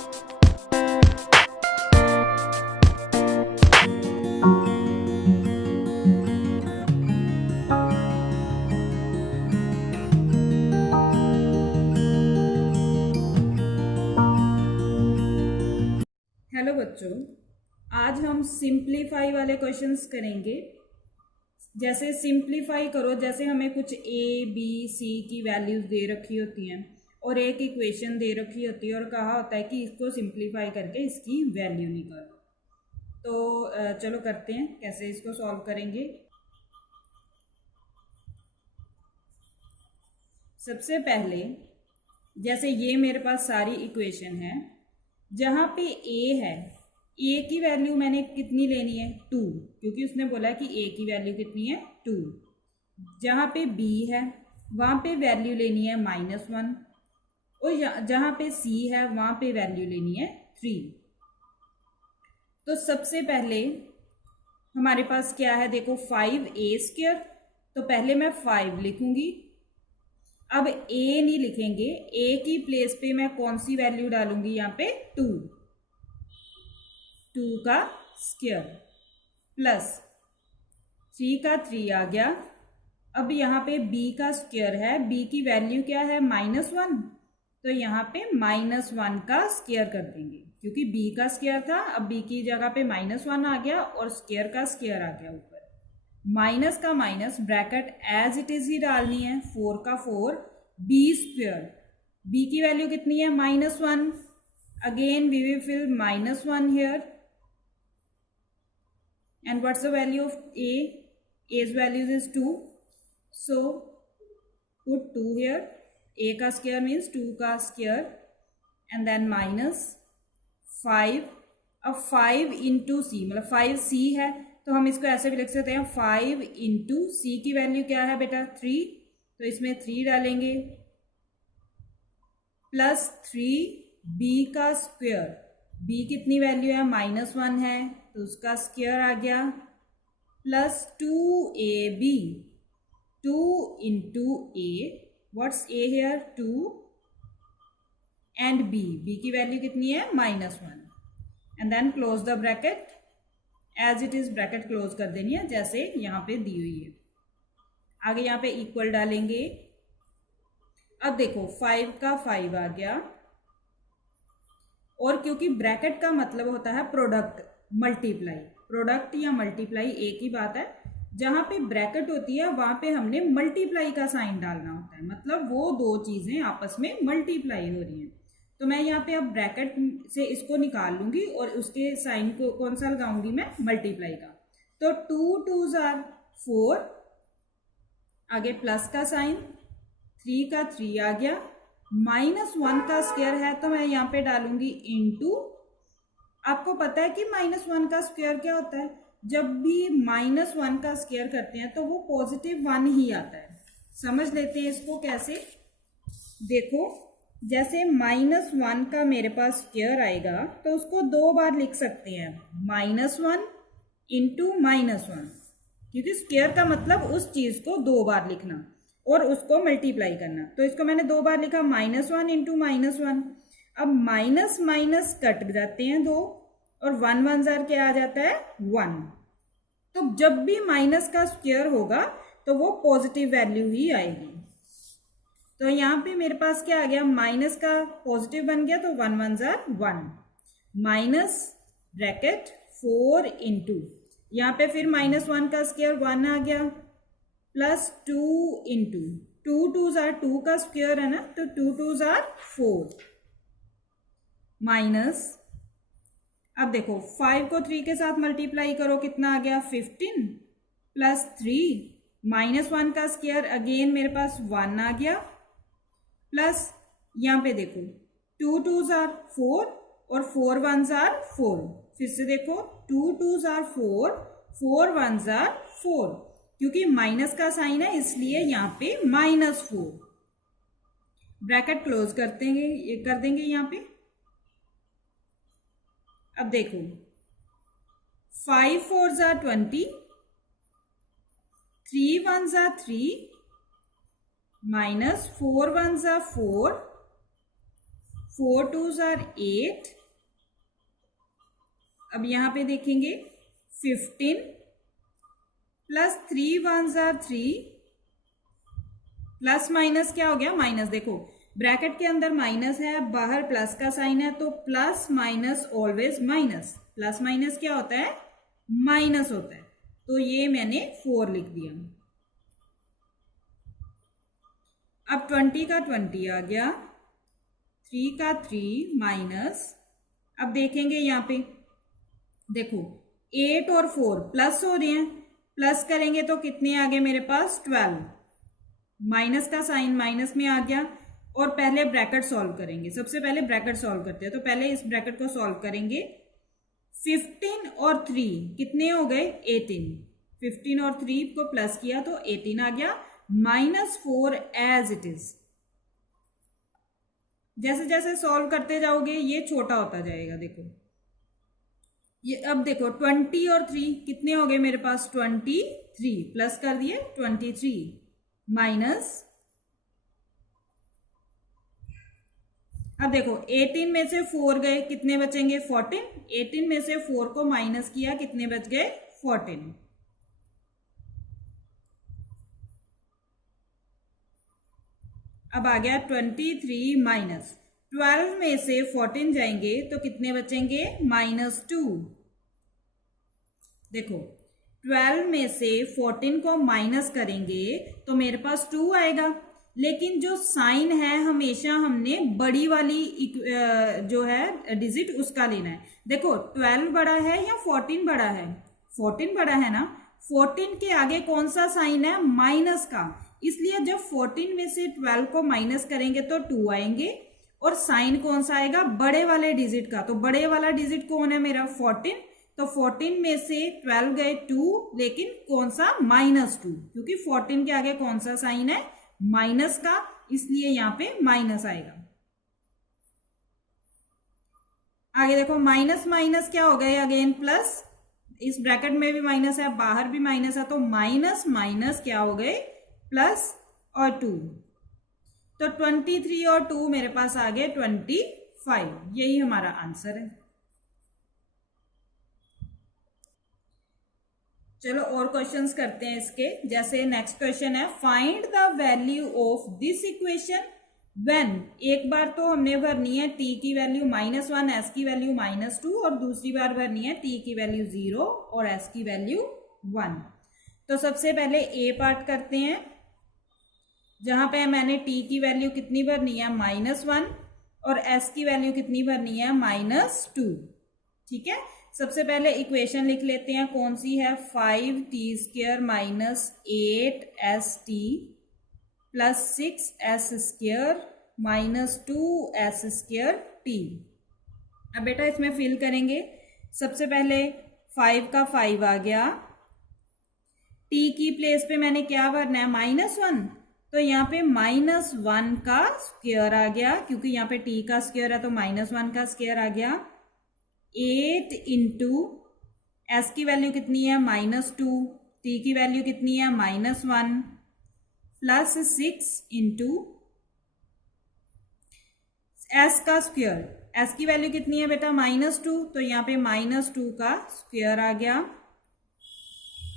Hello बच्चों, आज हम सिंप्लीफाई वाले क्वेश्चंस करेंगे। जैसे सिंप्लीफाई करो, जैसे हमें कुछ ए बी सी की वैल्यूज दे रखी होती हैं और एक इक्वेशन दे रखी होती है और कहा होता है कि इसको सिंप्लीफाई करके इसकी वैल्यू निकालो। तो चलो करते हैं, कैसे इसको सॉल्व करेंगे। सबसे पहले जैसे ये मेरे पास सारी इक्वेशन है, जहाँ पे ए है, ए की वैल्यू मैंने कितनी लेनी है 2, क्योंकि उसने बोला कि ए की वैल्यू कितनी है 2। जहाँ पे बी है वहाँ पे वैल्यू लेनी है -1 और जहाँ पे सी है वहाँ पे वैल्यू लेनी है 3। तो सबसे पहले हमारे पास क्या है, देखो 5a², तो पहले मैं 5 लिखूंगी। अब ए नहीं लिखेंगे, ए की प्लेस पे मैं कौन सी वैल्यू डालूंगी, यहाँ पे 2 का स्क्वायर प्लस 3 का 3 आ गया। अब यहाँ पे b का स्क्वायर है, b की वैल्यू क्या है -1, तो यहाँ पे -1 का स्क्वायर कर देंगे, क्योंकि b का स्क्वायर था, अब b की जगह पे -1 आ गया और स्क्वायर का स्क्वायर आ गया ऊपर। माइनस का minus, bracket as it is ही डालनी है, 4 का 4 b²। b की वैल्यू कितनी है -1, again we will fill -1 here. And what's the value of a? A's value is 2. So put 2 here. A का square means 2 का square and then minus 5. अब 5 into c, मतलब 5c है, तो हम इसको ऐसे भी लिख सकते हैं 5 into c की वैल्यू क्या है बेटा 3, तो इसमें 3 डालेंगे प्लस 3b का स्क्वायर। b कितनी वैल्यू है -1 है, तो उसका स्क्वायर आ गया plus 2ab, 2 into a, what's a here 2 and b की वैल्यू कितनी है -1 and then close the bracket as it is, bracket close कर देनी है जैसे यहाँ पे दी हुई है। आगे यहाँ पे इक्वल डालेंगे। अब देखो 5 का 5 आ गया, और क्योंकि ब्रैकेट का मतलब होता है प्रोडक्ट मल्टीप्लाई, प्रोडक्ट या मल्टीप्लाई एक ही बात है। जहां पे ब्रैकेट होती है वहां पे हमने मल्टीप्लाई का साइन डालना होता है, मतलब वो दो चीजें आपस में मल्टीप्लाई हो रही हैं। तो मैं यहाँ पे अब ब्रैकेट से इसको निकाल लूंगी और उसके साइन को कौन सा लगाऊंगी मैं, मल्टीप्लाई का। तो 2 2s are 4, आगे प्लस का साइन, 3 का 3 आ गया, -1 का स्क्वायर है तो मैं यहाँ पे डालूंगी इनटू। आपको पता है कि -1 का स्क्वायर क्या होता है, जब भी -1 का स्क्वायर करते हैं तो वो +1 ही आता है। समझ लेते हैं इसको कैसे। देखो जैसे -1 का मेरे पास स्क्वायर आएगा तो उसको 2 बार लिख सकते हैं, -1 इंटू -1, क्योंकि स्क्वायर का मतलब उस चीज को 2 बार लिखना और उसको मल्टीप्लाई करना। तो इसको मैंने 2 बार लिखा, -1 इंटू -1। अब माइनस माइनस कट जाते हैं 2 और 1 1 जार क्या आ जाता है 1। तो जब भी माइनस का स्क्वायर होगा तो वो पॉजिटिव वैल्यू ही आएगी। तो यहाँ पे मेरे पास क्या आ गया, माइनस का पॉजिटिव बन गया, तो 1 1 जार 1 माइनस ब्रैकेट 4 इंटू, यहाँ पे फिर -1 का स्क्वायर 1 आ गया प्लस 2 इंटू, 2 2 जार 2 का स्क्वायर है ना, तो 2 2 जार 4 माइनस। अब देखो 5 को 3 के साथ मल्टीप्लाई करो, कितना आ गया 15 प्लस 3 -1 का स्क्वायर, अगेन मेरे पास 1 आ गया प्लस यहाँ पे देखो 2 2 जार 4 और 4 1 जार 4। फिर से देखो 2 2 जार 4, 4 1 जार 4, क्योंकि माइनस का साइन है इसलिए यहाँ पे -4। ब्रैकेट क्लोज कर देंगे यहाँ पे। अब देखो 5 4 जार 20, 3 1 जार 3 माइनस 4 1 जार 4, 4 2s आर 8। अब यहाँ पे देखेंगे 15 plus 3 1s are 3, plus minus क्या हो गया, माइनस। देखो ब्रैकेट के अंदर माइनस है, बाहर प्लस का साइन है, तो plus minus always minus. Plus minus क्या होता है, माइनस होता है। तो ये मैंने 4 लिख दिया। अब 20 का 20 आ गया, 3 का 3 माइनस। अब देखेंगे यहाँ पे, देखो 8 और 4 प्लस हो रहे हैं, प्लस करेंगे तो कितने आ गए मेरे पास, 12। माइनस का साइन माइनस में आ गया। और पहले ब्रैकेट सॉल्व करेंगे, सबसे पहले ब्रैकेट सॉल्व करते हैं। तो पहले इस ब्रैकेट को सॉल्व करेंगे। 15 और 3 कितने हो गए, 18। 15 और 3 को प्लस किया तो 18 आ गया, -4 एज इट इज। जैसे जैसे सॉल्व करते जाओगे ये छोटा होता जाएगा। देखो ये, अब देखो 20 और 3 कितने हो गए मेरे पास, 23। प्लस कर दिए 23 माइनस। अब देखो 18 में से 4 गए, कितने बचेंगे, 14। 18 में से 4 को माइनस किया, कितने बच गए, 14। अब आ गया 23 माइनस 12 में से 14 जाएंगे तो कितने बचेंगे, -2। देखो 12 में से 14 को माइनस करेंगे तो मेरे पास 2 आएगा। लेकिन जो साइन है हमेशा हमने बड़ी वाली जो है डिजिट उसका लेना है। देखो 12 बड़ा है या 14 बड़ा है, 14 बड़ा है ना। 14 के आगे कौन सा साइन है, माइनस का। इसलिए जब 14 में से 12 को माइनस करेंगे तो 2 आएंगे। और साइन कौन सा आएगा, बड़े वाले डिजिट का। तो बड़े वाला डिजिट कौन है मेरा, 14। तो 14 में से 12 गए 2, लेकिन कौन सा, -2, क्योंकि 14 के आगे कौन सा साइन है, माइनस का, इसलिए यहां पे माइनस आएगा। आगे देखो माइनस माइनस क्या हो गए, अगेन प्लस। इस ब्रैकेट में भी माइनस है, बाहर भी माइनस है, तो माइनस माइनस क्या हो गए, प्लस और 2। तो 23 और 2 मेरे पास आ गए 25। यही हमारा आंसर है। चलो और क्वेश्चंस करते हैं इसके। जैसे नेक्स्ट क्वेश्चन है, find the value of this equation when. एक बार तो हमने भरनी है t की वैल्यू -1, s की वैल्यू -2, और दूसरी बार भरनी है t की वैल्यू 0 और s की वैल्यू 1। तो सबसे पहले a पार्ट करते हैं, जहां पे मैंने t की वैल्यू कितनी भरनी है, -1, और s की वैल्यू कितनी भरनी है, -2। ठीक है, सबसे पहले इक्वेशन लिख लेते हैं, कौन सी है, 5t² - 8st + 6s² - 2s²t। अब बेटा इसमें फिल करेंगे। सबसे पहले 5 का 5 आ गया, t की प्लेस पे मैंने क्या भरना है, -1, तो यहाँ पे -1 का स्क्वायर आ गया, क्योंकि यहाँ पे t का स्क्वायर है तो -1 का स्क्वायर आ गया। 8 इंटू एस की वैल्यू कितनी है, -2, t की वैल्यू कितनी है, -1, प्लस 6 इंटू एस का स्क्वायर। एस की वैल्यू कितनी है बेटा, -2, तो यहाँ पे -2 का स्क्वायर आ गया।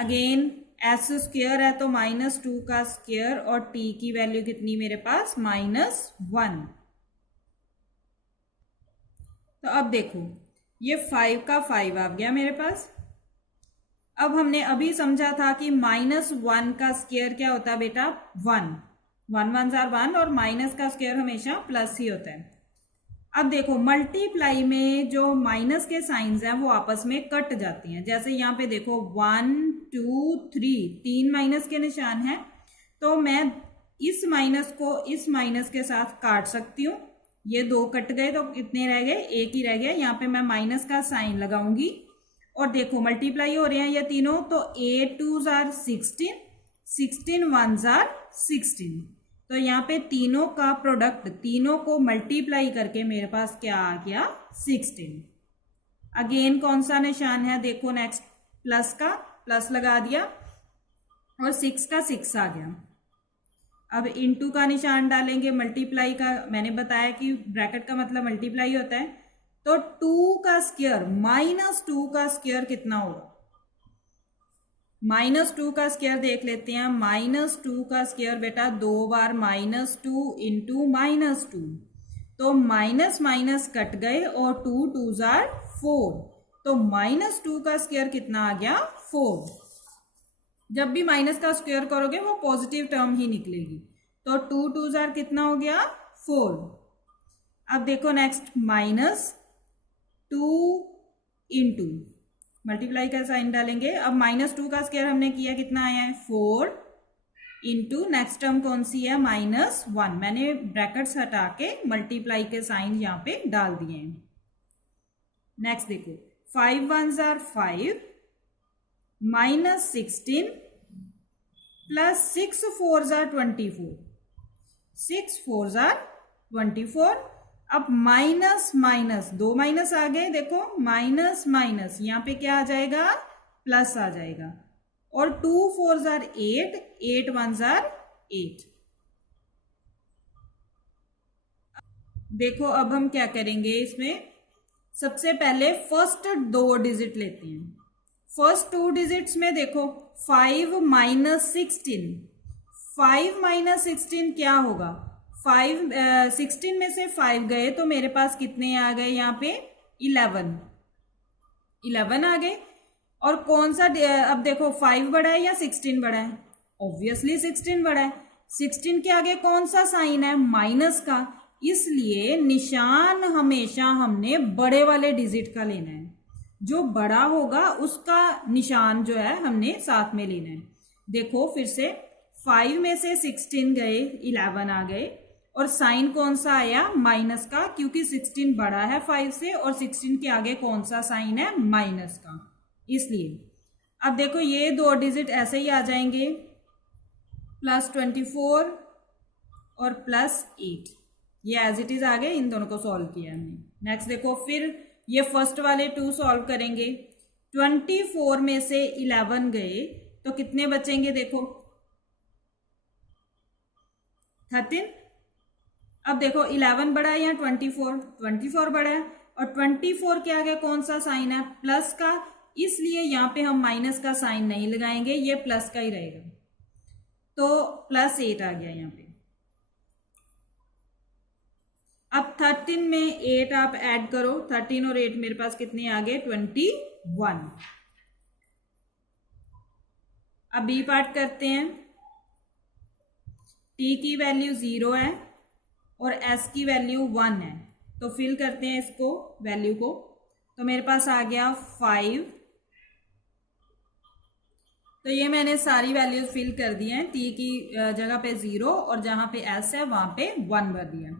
अगेन एस स्क्वायर है तो -2 का स्क्वायर, और t की वैल्यू कितनी मेरे पास, -1। तो अब देखो ये 5 का 5 आ गया मेरे पास। अब हमने अभी समझा था कि -1 का स्क्वायर क्या होता है बेटा, 1। 1 1s आर 1, और माइनस का स्क्वायर हमेशा प्लस ही होता है। अब देखो मल्टीप्लाई में जो माइनस के साइंस हैं वो आपस में कट जाती हैं। जैसे यहाँ पे देखो 1 2 3 3 माइनस के निशान हैं, तो मैं इस माइनस को इस माइनस के साथ काट सकती हूँ। ये 2 कट गए तो कितने रह गए, 1 ही रह गया। यहाँ पे मैं माइनस का साइन लगाऊंगी, और देखो मल्टीप्लाई हो रहे हैं ये तीनों, तो 8 2s आर 16, 16 1s आर 16। तो यहाँ पे तीनों का प्रोडक्ट, तीनों को मल्टीप्लाई करके मेरे पास क्या आ गया, 16। अगेन कौन सा निशान है, देखो नेक्स्ट प्लस का, प्लस लगा दिया, और 6 का 6 आ गया। अब इनटू का निशान डालेंगे, मल्टीप्लाई का मैंने बताया कि ब्रैकेट का मतलब मल्टीप्लाई होता है, तो 2 का स्क्वायर माइनस 2 का स्क्वायर कितना होगा? -2 का स्क्वायर देख लेते हैं। -2 का स्क्वायर बेटा 2 बार -2 इंटू -2, तो माइनस माइनस कट गए और 2 2s are 4, तो -2 का स्क्वायर कितना आ गया? 4। जब भी माइनस का स्क्वायर करोगे वो पॉजिटिव टर्म ही निकलेगी, तो 2 2s are कितना हो गया? 4। अब देखो नेक्स्ट -2 इंटू मल्टीप्लाई का साइन डालेंगे। अब -2 का स्क्वायर हमने किया, कितना आया है? 4 इंटू नेक्स्ट टर्म कौन सी है? -1। मैंने ब्रैकेट्स हटा के मल्टीप्लाई के साइन यहाँ पे डाल दिए हैं। नेक्स्ट देखो 5 1s are 5 -16 plus 6 4s are 24, 6 4s are 24। अब माइनस माइनस, 2 माइनस आ गए, देखो माइनस माइनस यहाँ पे क्या आ जाएगा? प्लस आ जाएगा, और 2 4s are 8, 8 1s are 8। देखो अब हम क्या करेंगे इसमें, सबसे पहले फर्स्ट 2 डिजिट लेते हैं। फर्स्ट 2 डिजिट्स में देखो 5 -16, 5 -16 क्या होगा? 16 में से 5 गए तो मेरे पास कितने आ गए यहाँ पे? 11 आ गए। और कौन सा अब देखो 5 बड़ा है या 16 बड़ा है? ऑब्वियसली 16 बड़ा है। 16 के आगे कौन सा साइन है? माइनस का, इसलिए निशान हमेशा हमने बड़े वाले डिजिट का लेना है। जो बड़ा होगा उसका निशान जो है हमने साथ में लेना है। देखो फिर से 5 में से 16 गए, 11 आ गए, और साइन कौन सा आया? माइनस का, क्योंकि 16 बड़ा है 5 से और 16 के आगे कौन सा साइन है? माइनस का, इसलिए। अब देखो ये 2 डिजिट ऐसे ही आ जाएंगे, +24 और +8, ये एज इट इज आ गए। इन दोनों को सॉल्व किया हमने। नेक्स्ट देखो फिर ये फर्स्ट वाले 2 सॉल्व करेंगे। 24 में से 11 गए तो कितने बचेंगे? देखो 13। अब देखो 11 बड़ा है या 24? 24 बड़ा है, और 24 के आगे कौन सा साइन है? प्लस का, इसलिए यहाँ पे हम माइनस का साइन नहीं लगाएंगे, ये प्लस का ही रहेगा, तो +8 आ गया यहाँ पे। अब 13 में 8 आप ऐड करो, 13 और 8 मेरे पास कितने आ गए? 21। अब बी पार्ट करते हैं। t की वैल्यू 0 है और s की वैल्यू 1 है, तो फिल करते हैं इसको, वैल्यू को। तो मेरे पास आ गया 5। तो ये मैंने सारी वैल्यूज फिल कर दी हैं। t की जगह पे 0 और जहां पे s है वहां पे 1 भर दिया।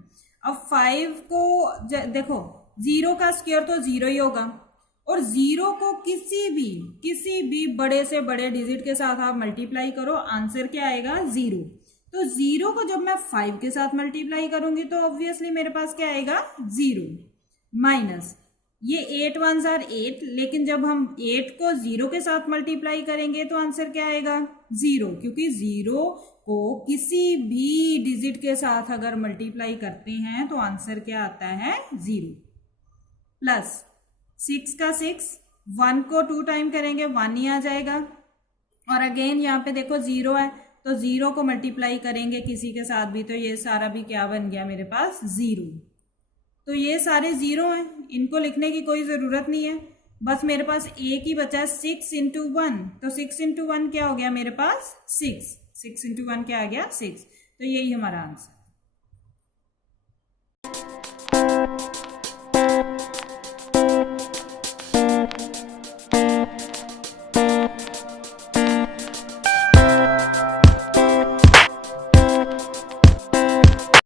अब 5 को देखो 0 का स्क्वायर तो 0 ही होगा, और 0 को किसी भी बड़े से बड़े डिजिट के साथ आप मल्टीप्लाई करो, आंसर क्या आएगा? 0। तो 0 को जब मैं 5 के साथ मल्टीप्लाई करूंगी तो ऑब्वियसली मेरे पास क्या आएगा? 0 माइनस ये 8 1s are 8, लेकिन जब हम 8 को 0 के साथ मल्टीप्लाई करेंगे तो आंसर क्या आएगा? 0, क्योंकि 0 को किसी भी डिजिट के साथ अगर मल्टीप्लाई करते हैं तो आंसर क्या आता है? 0। प्लस 6 का 6, 1 को 2 टाइम करेंगे 1 ही आ जाएगा, और अगेन यहाँ पे देखो 0 है, तो 0 को मल्टीप्लाई करेंगे किसी के साथ भी, तो ये सारा भी क्या बन गया मेरे पास? 0। तो ये सारे 0 हैं, इनको लिखने की कोई ज़रूरत नहीं है, बस मेरे पास एक ही बचा है 6 × 1। तो 6 × 1 क्या हो गया मेरे पास? 6 × 1 क्या आ गया? 6। तो यही हमारा आंसर।